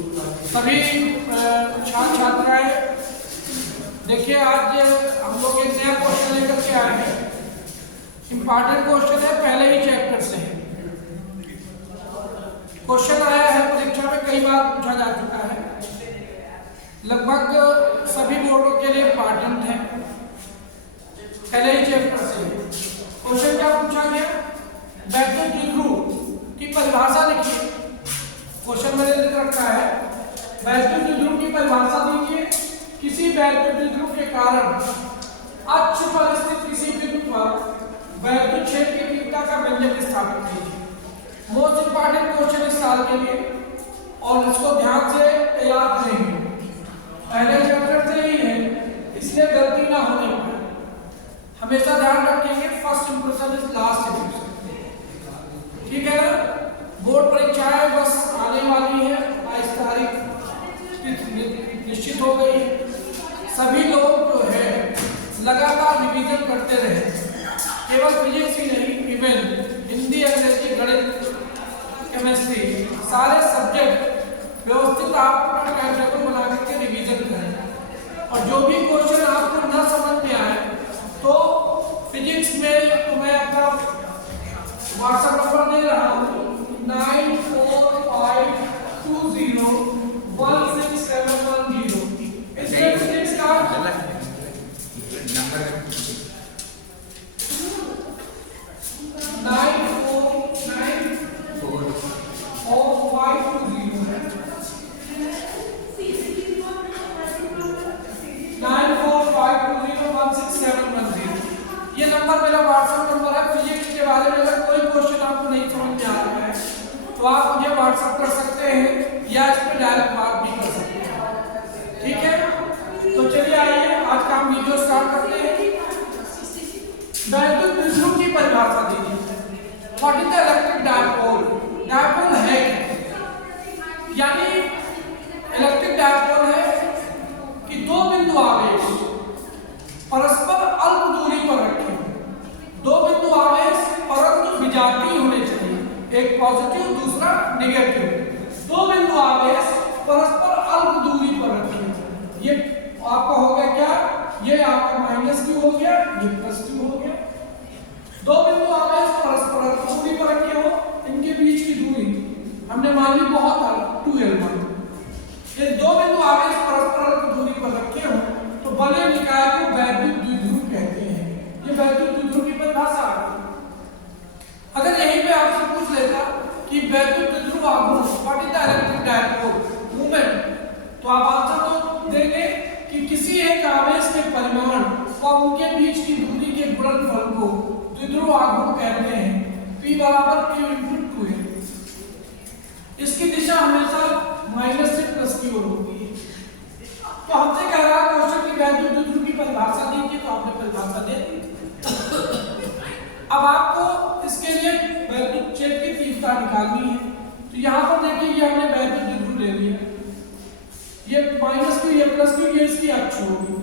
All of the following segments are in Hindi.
सभी छात्र छात्राएं देखिए, आज हम लोग एक नया क्वेश्चन लेकर के आए हैं। इम्पॉर्टेंट क्वेश्चन है, पहले ही चेक करते हैं। क्वेश्चन आया है परीक्षा में, कई बार पूछा जा चुका है, लगभग सभी बोर्डों के लिए इम्पॉर्टेंट है, पहले ही चेक करते हैं। क्वेश्चन क्या पूछा गया? वैद्युत द्विध्रुव की परिभाषा लिखिए। क्वेश्चन मैंने लिख रखा है, वैद्युत द्विध्रुव की परिभाषा दीजिए। किसी वैद्युत द्विध्रुव के कारण अक्ष पर स्थित किसी बिंदु पर वैद्युत क्षेत्र की तीव्रता का व्यंजक स्थापित कीजिए। मोस्ट इंपॉर्टेंट क्वेश्चन इस साल के लिए, और इसको ध्यान से याद करेंगे। पहले चैप्टर से ही है, इसलिए गलती ना होने पाए। हमेशा ध्यान रखेंगे, first impression is last impression. ठीक है ना? बोर्ड परीक्षाएं बस आने वाली है, 22 तारीख निश्चित हो गई है। सभी लोग जो है लगातार रिवीजन करते रहे, केवल फिजिक्स ही नहीं, इवन हिंदी, अंग्रेजी, गणित, केमिस्ट्री, सारे सब्जेक्ट व्यवस्थित आप अपना टाइम टेबल बना करके रिवीजन करें। और जो भी क्वेश्चन आपको न समझ में आए तो फिजिक्स में तो मैं अपना व्हाट्सएप नंबर दे रहा हूँ, 9452016710। इसमें फिजिक्स का ये नंबर मेरा व्हाट्सएप नंबर है। फिजिक्स के बारे में अगर कोई क्वेश्चन आपको नहीं समझ में आ रहा है तो आप मुझे व्हाट्सएप कर सकते हैं या इस पर डायरेक्ट बात भी कर सकते हैं। ठीक है, तो चलिए आइए आज का हम वीडियो स्टार्ट करते हैं। वैद्युत द्विध्रुव की परिभाषा दीजिए। What is the electric dipole? Dipole है यानी इलेक्ट्रिक डायपोल है कि दो बिंदु आवेश परस्पर अल्प दूरी पर रखें। दो बिंदु आवेश परंतु विजातीय होने चाहिए, एक पॉजिटिव दूसरा नेगेटिव। दो बिंदु आवेश परस्पर अल्प दूरी पर रखें। ये आपका हो गया क्या? ये आपका -q हो गया, ये +q हो गया। दो बिंदु आवेश परस्पर अल्प दूरी पर रखे हो, इनके बीच की दूरी हमने मान ली बहुत है 2l1। ये दो बिंदु आवेश परस्पर अल्प दूरी पर रखे हो तो बले निकाय को वैद्युत द्विध्रुव कहते हैं। ये वैद्युत द्विध्रुव की परिभाषा है। अगर यहीं पे आपसे पूछ लेता कि वैद्युत द्विध्रुव आघूर्ण, what is the electric dipole moment, तो आप आंसर तो देंगे कि किसी एक आवेश के परिमाण और उनके बीच की दूरी के गुणनफल को द्विध्रुव आघूर्ण कहते हैं। P बराबर Q × 2a। इसकी दिशा हमेशा माइनस से प्लस की ओर होगी। तो हमसे कह रहा है क्वेश्चन की वैद्युत द्विध्रुव की परिभाषा दीजिए, तो आपने परिभाषा दे दी। अब आपको इसके लिए वैद्युत क्षेत्र की तीव्रता निकालनी है। तो यहाँ पर देखिए, ये हमने वैद्युत द्विध्रुव ले लिया, ये -q, ये +q, ये इसकी अक्ष होगी,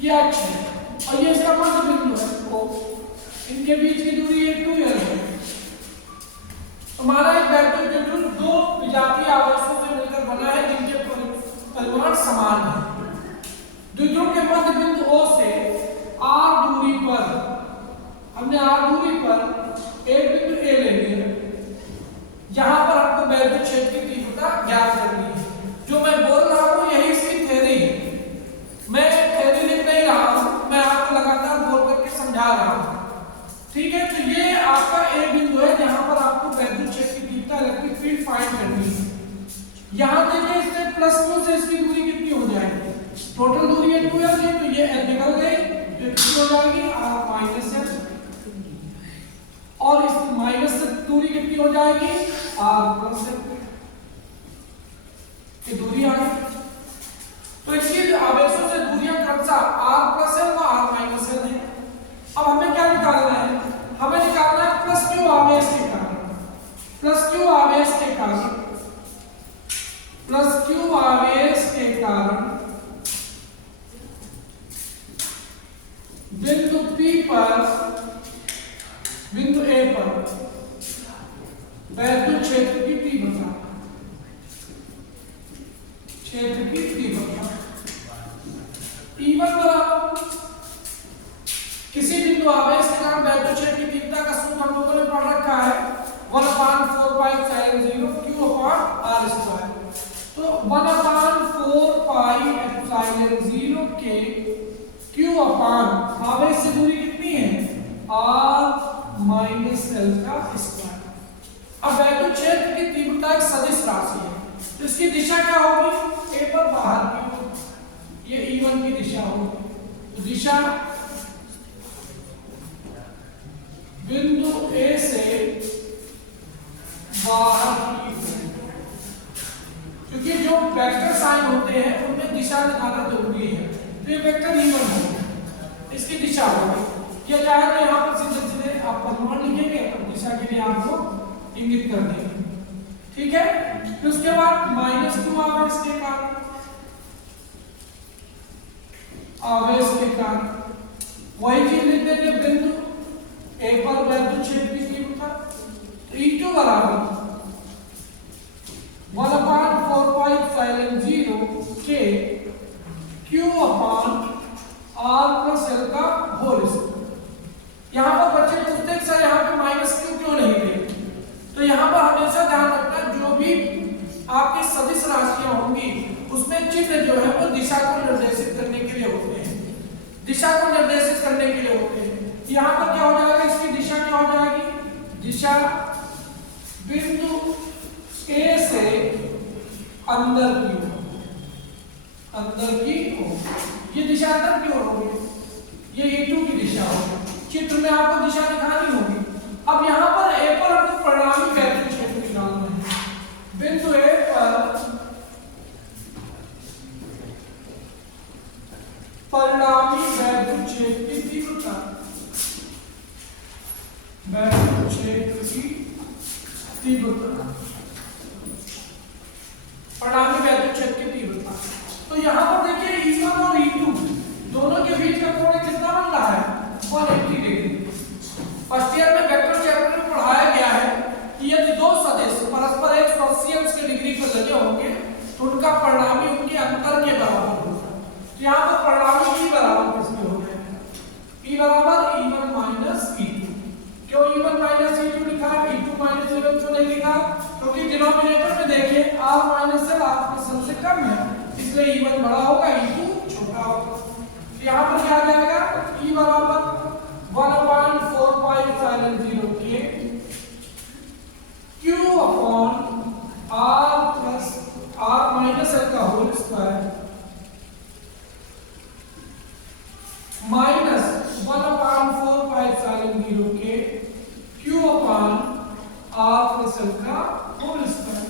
ये अक्ष है, और ये इसका मध्य बिंदु है O। इनके बीच की दूरी 2l है। हमारा एक वैद्युत द्विध्रुव दो विजातीय आवेशों से मिलकर बना है जिनके परिमाण समान है। द्विध्रुव के मध्य बिंदु O से r दूरी पर हमने r दूरी पर एक बिंदु A ले लिया। यहाँ पर आपको वैद्युत क्षेत्र की तीव्रता ज्ञात करनी है। जो मैं बोल रहा हूँ यही इसकी थ्योरी है, मैं थ्योरी लिख नहीं रहा हूँ, मैं आपको लगातार बोल करके समझा रहा हूँ। ठीक है, तो ये आपका एक बिंदु है जहाँ पर आपको वैद्युत क्षेत्र की तीव्रता, इलेक्ट्रिक फील्ड फाइंड करनी है। यहाँ देखिए, इससे +q से इसकी दूरी कितनी हो जाएगी? टोटल दूरी है 2l है, तो ये l निकल गई, तो कितनी हो जाएगी? r-l। और इस माइनस से दूरी कितनी हो जाएगी? r+l। ये दूरी आ गई। तो इसकी आवेशों से दूरियां क्रमशः r+l व r-l है। अब हमें क्या निकालना है? हमें निकालना है +q आवेश के कारण, +q आवेश के कारण, +q आवेश के कारण बिंदु P पर, बिंदु A पर वैद्युत क्षेत्र की तीव्रता। 1/4πε0 के q अपान आवेश से दूरी कितनी है r माइनस एल का स्क्वायर। अब वैद्युत क्षेत्र की तीव्रता एक सदिश राशि है, तो इसकी दिशा क्या होगी, ए पर बाहर की ओर, ये E1 की दिशा होगी। तो दिशा बिंदु ए से बाहर की ओर, क्योंकि जो वेक्टर साइन होते हैं उनमें दिशा दिखाना जरूरी है, तो ये वेक्टर E1 होगा, इसकी दिशा होगी। ये क्या है, यहाँ पर सीधे सीधे आप परिमाण लिखेंगे और दिशा के लिए आपको इंगित कर देंगे, ठीक है। फिर उसके बाद -q आवेश के कारण, आवेश के कारण वही चीज लिख देंगे, बिंदु ए पर वैद्युत क्षेत्र की तीव्रता, तो E2 बराबर 1/4πε0 के q अपान r प्लस एल का होल स्क्वायर। यहाँ पर बच्चे पूछते हैं सर यहाँ पे -q क्यों नहीं थे, तो यहाँ पर हमेशा ध्यान रखना जो भी आपकी सदिश राशियां होंगी उसमें चिन्ह जो है वो दिशा को निर्देशित करने के लिए होते हैं, दिशा को निर्देशित करने के लिए होते हैं। यहाँ पर क्या हो जाएगा, इसकी दिशा क्या हो जाएगी, दिशा बिंदु ए से अंदर की ओर, अंदर की ओर, ये दिशा अंदर की ओर होगी, ये E2 की दिशा होगी। चित्र में आपको दिशा दिखानी होगी। अब यहाँ पर ए पर हमको परिणामी वैद्युत क्षेत्र निकालना है, बिंदु ए पर परिणामी वैद्युत क्षेत्र की तीव्रता, वैद्युत क्षेत्र की तीव्रता, परिणामी वैद्युत क्षेत्र की तीव्रता। तो यहाँ पर देखिए E1 और E2 दोनों के बीच का कोण कितना बन रहा है, 180 डिग्री। फर्स्ट ईयर में वेक्टर चैप्टर में पढ़ाया गया है कि यदि दो सदिश परस्पर 180 डिग्री पर लगे होंगे तो उनका परिणामी उनके अंतर के बराबर होगा। तो यहाँ पर परिणामी E बराबर किसके हो गए, P बराबर E1 माइनस E2। क्यों E1 माइनस E2 लिखा है, E2 माइनस E1 क्यों नहीं लिखा, क्योंकि डिनोमिनेटर में देखिए r minus L r plus L से कम है, इसलिए E1 बड़ा होगा, E2 छोटा होगा। यहाँ पर क्या आ जाएगा, E बराबर 1/4πε0 के q upon r plus r minus L का होल स्क्वायर माइनस 1/4πε0 के q upon r plus L का होल स्क्वायर।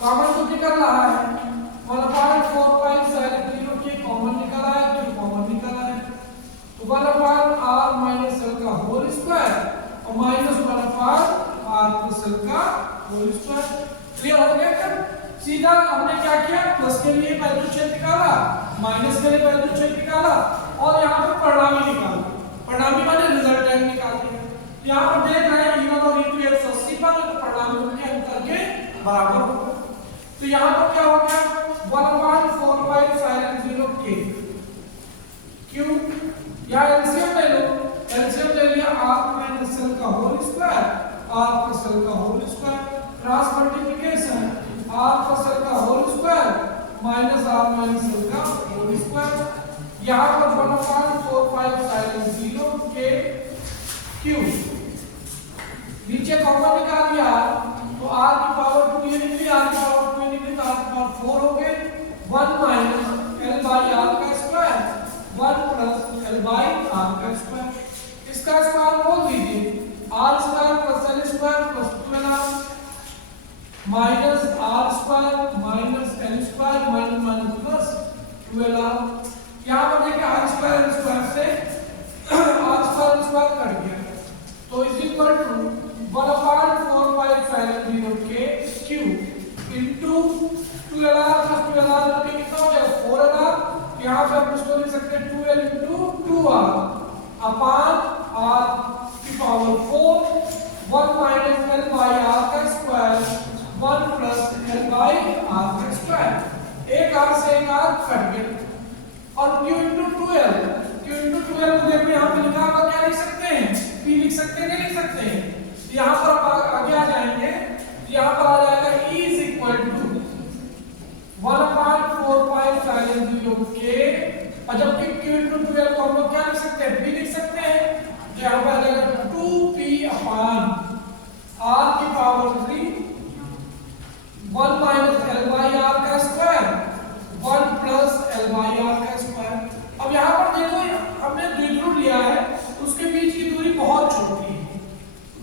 कॉमन तो निकल रहा है, 1/4πε0 के कॉमन निकला है, q कॉमन निकला है, तो 1/r माइनस एल का होल स्क्वायर और माइनस 1/r प्लस एल का होल स्क्वायर। क्लियर हो गया क्या, सीधा हमने क्या किया, प्लस के लिए वैद्युत क्षेत्र निकाला, माइनस के लिए वैद्युत क्षेत्र निकाला और यहाँ पर परिणामी निकाला, परिणामी माने रिजल्टेंट निकाल दिया। यहाँ पर देख रहे हैं E1 और E2 180 पर, तो परिणामी उनके अंतर के बराबर होगा। तो यहाँ पर क्या हो गया, 1/4πε0 के q, यहाँ एलसीएम ले लो, एलसीएम ले लिया r माइनस एल का whole square r plus L का whole square, cross multiplication r plus L का whole square minus r minus L का होल स्क्वायर। यहाँ पर 1/4πε0 के q, नीचे कॉमन निकाल दिया तो r की पावर 2 ये निकली, r की पावर 2 निकली, तो r की पावर 4 हो गए, 1 माइनस l बाई r का square 1 plus l by r का स्क्वायर। इसका स्क्वायर बोल दीजिए, r square plus l square plus 2r minus r square minus l square minus minus plus 2r। यहाँ पर देखिए r स्क्वायर l स्क्वायर से r स्क्वायर स्क्वायर कट गया, तो इज इक्वल टू 1/4πε0 के q into 2lr plus 2lr का कितना हो जाएगा 4lr। यहाँ पे हम इसको लिख सकते हैं 2l इनटू 2r अपान r की power 4 1 minus l by r का square 1 plus l by r का स्क्वायर। एक r से एक r कट गया और q into 2l, q into 2l को देखिए यहाँ पे लिखा हुआ क्या लिख सकते हैं, p लिख सकते हैं, नहीं लिख सकते हैं। यहाँ पर आप आगे आ जाएंगे, यहाँ पर आ जाएगा E इज इक्वल टू 1 लोग के, और जबकि Q into 12 को हम लोग क्या लिख सकते हैं, P लिख सकते हैं। तो यहाँ पे आ जाएगा 2P अपॉन R की power 3 1 minus L by R का square 1 plus L by R का स्क्वायर। अब यहाँ पर देखो हमने द्विध्रुव लिया है, उसके बीच की दूरी बहुत छोटी है।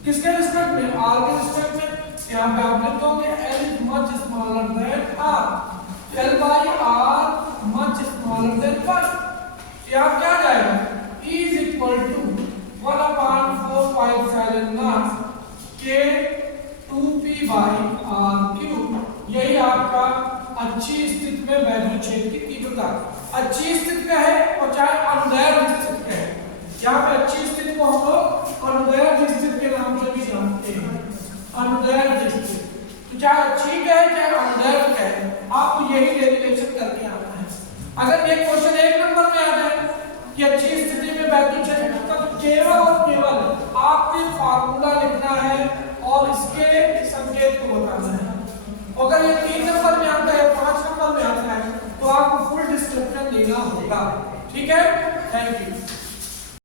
किसके रिस्पेक्ट में, R के रिस्पेक्ट में। यहाँ पे आप लिख दोगे L is much smaller than R, L by R much smaller than 1। यहाँ क्या जाएगा, E is equal to 1 upon 4 pi epsilon naught K 2P by R cube। यही आपका अच्छी स्थिति में वैद्युत क्षेत्र की तीव्रता, अच्छी स्थिति में है और चाहे अनुदैर्ध्य स्थिति में है। यहाँ पे अच्छी स्थिति को हम लोग अनुदैर्ध्य स्थिति के नाम से भी जानते हैं, अनुदैर्ध्य स्थिति। तो चाहे अच्छी का है चाहे अनुदैर्ध्य का है, आपको यही डेरिवेशन करके आना है। अगर ये क्वेश्चन 1 नंबर में आ जाए कि अच्छी स्थिति में वैद्युत क्षेत्र, तो केवल और केवल आपने फार्मूला लिखना है और इसके संकेत को बताना है। अगर ये 3 नंबर में आता है, 5 नंबर में आता है, तो आपको फुल डिस्क्रिप्शन देना होगा। ठीक है, थैंक यू।